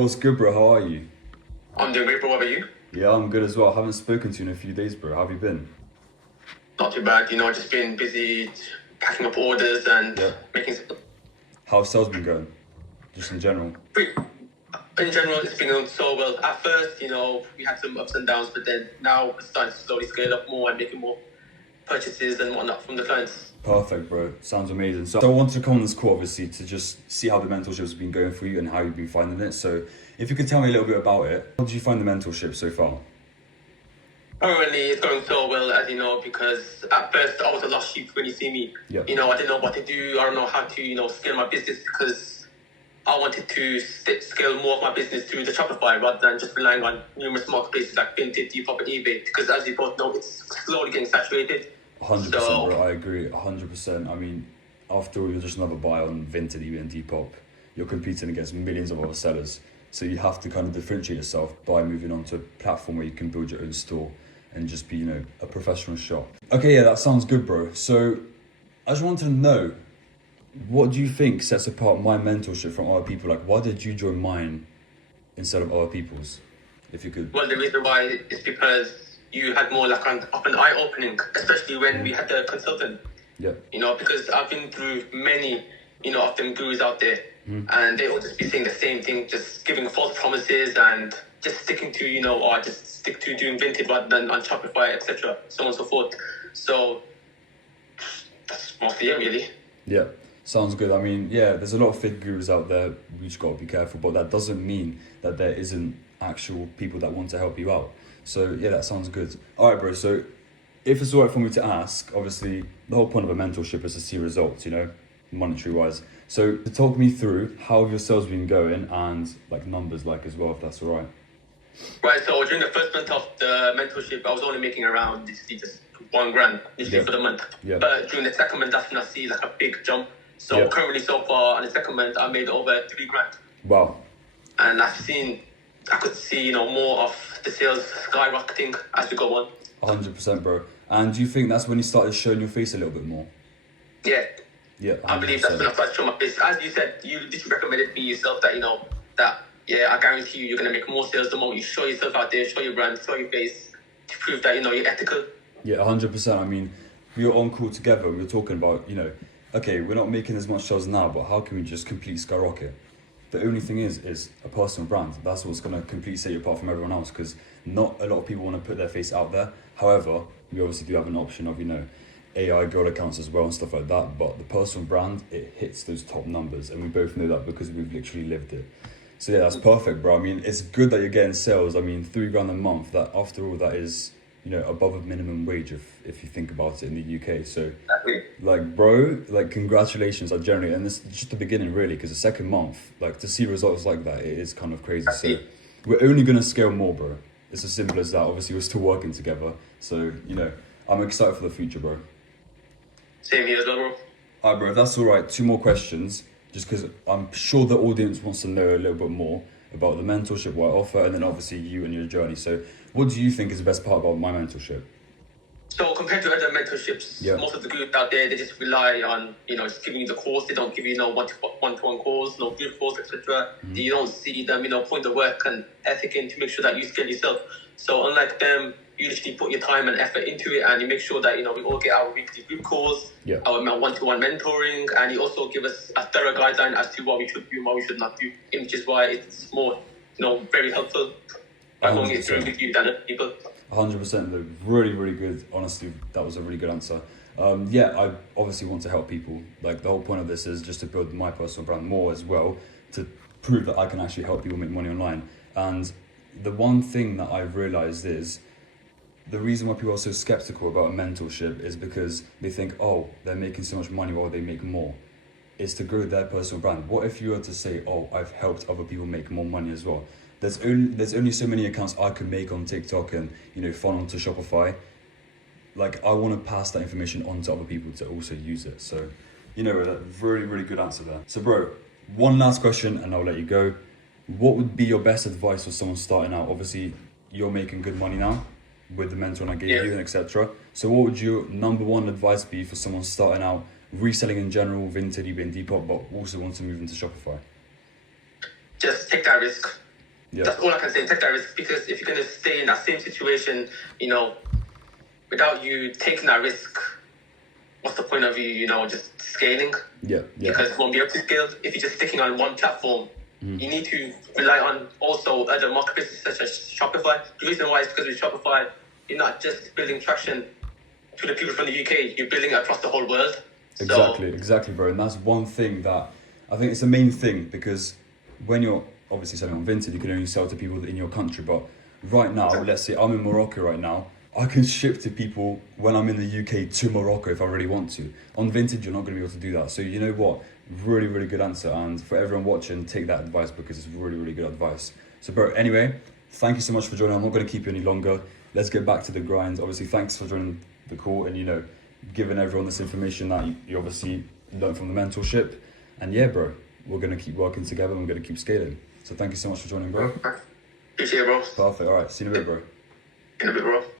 What's good, bro? How are you? I'm doing great, bro. What about you? Yeah, I'm good as well. I haven't spoken to you in a few days, bro. How have you been? Not too bad. Just been busy packing up orders and Yeah. making some. How's sales been going? Just in general. In general, it's been going so well. At first, we had some ups and downs, but then now we're starting to slowly scale up more and making more purchases and whatnot from the clients. Perfect, bro. Sounds amazing. So I wanted to come on this call, obviously, to just see how the mentorship's been going for you and how you've been finding it. So if you could tell me a little bit about it, how did you find the mentorship so far? Currently, it's going so well, as you know, because at first I was a lost sheep when you see me. Yeah. I didn't know what to do. I don't know how to, scale my business because I wanted to scale more of my business through the Shopify rather than just relying on numerous marketplaces like Vinted, Depop, and eBay. Because as you both know, it's slowly getting saturated. 100%, bro. I agree. 100%. I mean, after all, you're just another buy on Vinted, eBay, and Depop. You're competing against millions of other sellers. So you have to kind of differentiate yourself by moving on to a platform where you can build your own store and just be, a professional shop. Okay, yeah, that sounds good, bro. So I just wanted to know, what do you think sets apart my mentorship from other people? Like, why did you join mine instead of other people's? If you could. Well, the reason why is because you had more like an eye-opening, especially when we had the consultant. Yeah. Because I've been through many, of them gurus out there, and they all just be saying the same thing, just giving false promises and just sticking to, or just stick to doing Vinted rather than on Shopify, etc., so on and so forth. So that's mostly it, really. Yeah, sounds good. I mean, yeah, there's a lot of fake gurus out there. We just got to be careful, but that doesn't mean that there isn't actual people that want to help you out. So yeah, that sounds good. All right, bro. So if it's all right for me to ask, obviously the whole point of a mentorship is to see results, monetary wise. So to talk me through how have your sales been going and like numbers like as well, if that's all right. Right, so during the first month of the mentorship, I was only making around literally just $1,000 literally for the month. Yeah. But during the second month, that's when I see like a big jump. So currently, so far on the second month, I made over $3,000. Wow. And I could see, more of the sales skyrocketing as we go on. 100%, bro. And do you think that's when you started showing your face a little bit more? Yeah. Yeah. 100%. I believe that's when I started showing my face. As you said, you literally recommended me yourself that I guarantee you're going to make more sales the moment you show yourself out there, show your brand, show your face to prove that, you're ethical. Yeah, 100%. I mean, we were on call together. We were talking about, okay, we're not making as much sales now, but how can we just completely skyrocket? The only thing is a personal brand. That's what's going to completely set you apart from everyone else, because not a lot of people want to put their face out there. However, we obviously do have an option of, AI girl accounts as well and stuff like that. But the personal brand, it hits those top numbers. And we both know that because we've literally lived it. So yeah, that's perfect, bro. I mean, it's good that you're getting sales. I mean, $3,000 a month, that after all, that is, above a minimum wage if you think about it in the UK. So like, bro, like congratulations, generally, and this is just the beginning really, because the second month, like to see results like that, it is kind of crazy. So we're only going to scale more, bro. It's as simple as that. Obviously, we're still working together. So, I'm excited for the future, bro. Same here as well, bro. All right, bro, if that's all right, 2 more questions, just because I'm sure the audience wants to know a little bit more about the mentorship, what I offer, and then obviously you and your journey. So what do you think is the best part about my mentorship? So compared to other mentorships, most of the groups out there, they just rely on, just giving you the course. They don't give you, one-to-one calls, no group calls, etc. You don't see them, putting the work and ethic in to make sure that you scale yourself. So unlike them, you literally put your time and effort into it, and you make sure that, we all get our weekly group calls, our one-to-one mentoring, and you also give us a thorough guideline as to what we should do and what we should not do, which is why it's more, very helpful by going it through with you than other people. 100%, really, really good. Honestly, that was a really good answer. I obviously want to help people. Like the whole point of this is just to build my personal brand more as well, to prove that I can actually help people make money online. And the one thing that I've realized is the reason why people are so skeptical about a mentorship is because they think, oh, they're making so much money, or they make more. It's to grow their personal brand. What if you were to say, oh, I've helped other people make more money as well? There's only so many accounts I can make on TikTok and, funnel to Shopify. Like, I want to pass that information on to other people to also use it. So, a really, really good answer there. So, bro, one last question and I'll let you go. What would be your best advice for someone starting out? Obviously, you're making good money now with the mentor I gave you and etc. So what would your number one advice be for someone starting out, reselling in general, Vinted, eBay and Depop, but also want to move into Shopify? Just take that risk. Yeah. That's all I can say. Take that risk, because if you're going to stay in that same situation, without you taking that risk, what's the point of you, just scaling? Yeah. Because you won't be able to scale if you're just sticking on one platform. You need to rely on also other marketplaces such as Shopify. The reason why is because with Shopify, you're not just building traction to the people from the UK, you're building it across the whole world. Exactly, bro. And that's one thing that I think it's the main thing, because when you're obviously selling on Vinted, you can only sell to people in your country. But right now, let's say I'm in Morocco right now, I can ship to people when I'm in the UK to Morocco if I really want to. On Vinted, you're not going to be able to do that. So you know what? Really, really good answer. And for everyone watching, take that advice, because it's really, really good advice. So, bro, anyway, thank you so much for joining. I'm not going to keep you any longer. Let's get back to the grind. Obviously, thanks for joining the call and, giving everyone this information that you obviously learned from the mentorship. And yeah, bro, we're going to keep working together and we're going to keep scaling. So thank you so much for joining, bro. Appreciate it, bro. Perfect. All right. See you in a bit, bro. In a bit, bro.